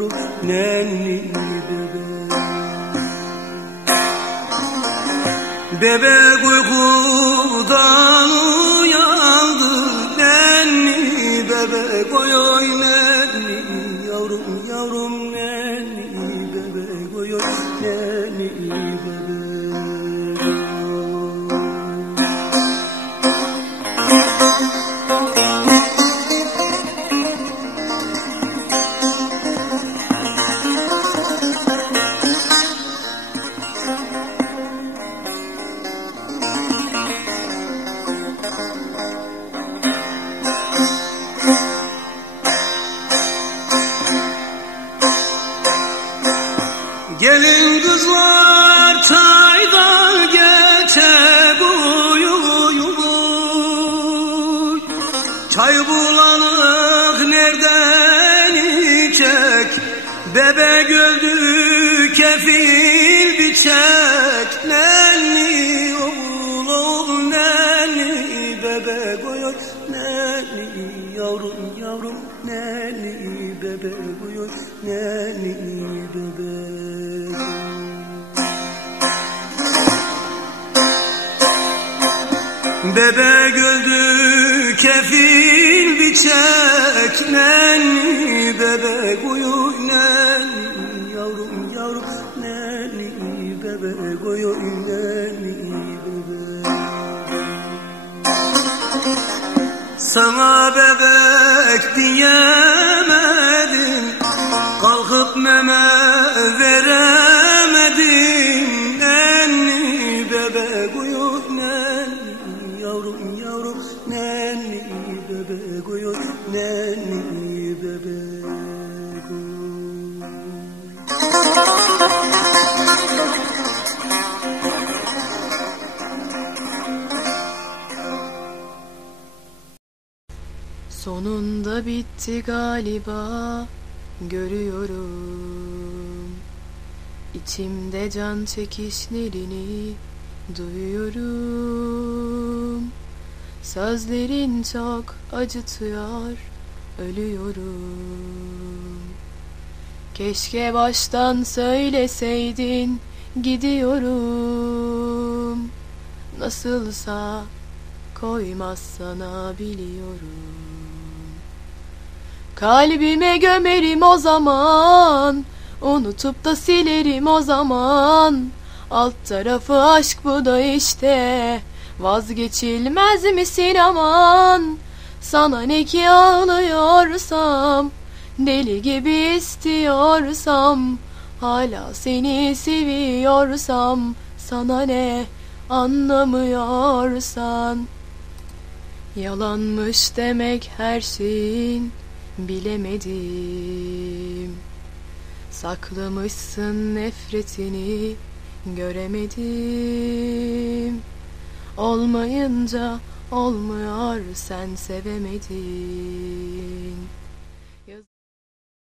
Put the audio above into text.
yavrum nenni bebe. Bebek uykudan uyandı nenni bebek oy oy nenni yavrum yavrum nenni bebek oy oy nenni bebek. Gelin kızlar çaydan geçe buy buy buy. Çay bulanık nereden içek? Bebek öldü kefil biçek. Nenni oğul oğul nenni bebek oy oy nenni yavrum yavrum nenni bebek oy oy nenni bebek. Bebek öldü kefil biçek nenni bebek uyuy nenni yavrum yavrum nenni bebek uyuy nenni bebek. Sana bebek diyemedim, kalkıp meme veremedim nenni bebek uyuy nenni yavrum yavrum nenni bebek uyuy nenni bebek uyuy. Sonunda bitti galiba, görüyorum. İçimde can çekişlerini duyuyorum. Sözlerin çok acıtıyor, ölüyorum. Keşke baştan söyleseydin, gidiyorum. Nasılsa koymaz sana biliyorum. Kalbime gömerim o zaman, unutup da silerim o zaman. Alt tarafı aşk bu da işte, vazgeçilmez misin aman. Sana ne ki ağlıyorsam, deli gibi istiyorsam, hala seni seviyorsam, sana ne anlamıyorsan. Yalanmış demek her şeyin, bilemedim. Saklamışsın nefretini, göremedim. Olmayınca olmuyor, sen sevemedin.